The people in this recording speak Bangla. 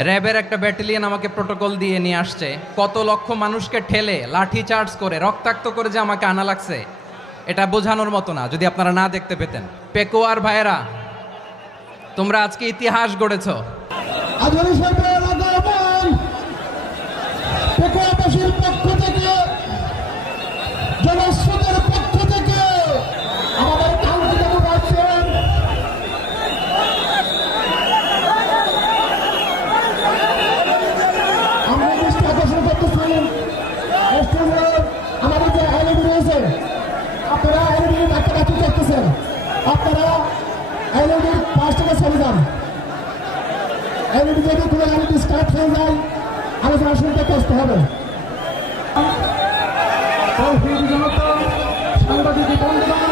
র্যাবের একটা ব্যাটালিয়ন আমাকে প্রোটোকল দিয়ে নিয়ে আসছে, কত লক্ষ মানুষকে ঠেলে লাঠি চার্জ করে রক্তাক্ত করে যে আমাকে আনা লাগছে, এটা বোঝানোর মতো না যদি আপনারা না দেখতে পেতেন। পেকুয়ার ভাইয়েরা, তোমরা আজকে ইতিহাস গড়েছো। পেকুয়াবাসীর পক্ষ থেকে, জনস্রোতের পক্ষ থেকে আমাদের কাউন্সিলর আছেন আমরা দৃষ্টি আকর্ষণ করতেছি, আমাদের যে এলইডি রয়েছে, আপনারা এলইডি ডাক্তার করতেছেন, আপনারা এলইডির পাশ থেকে চলে যান। এলইডি যদি কোনো এলইডি স্টার্ট হয়ে যায়, আলোচনা শুনতে কষ্ট হবে। সাংবাদিক বন্ধুগণ,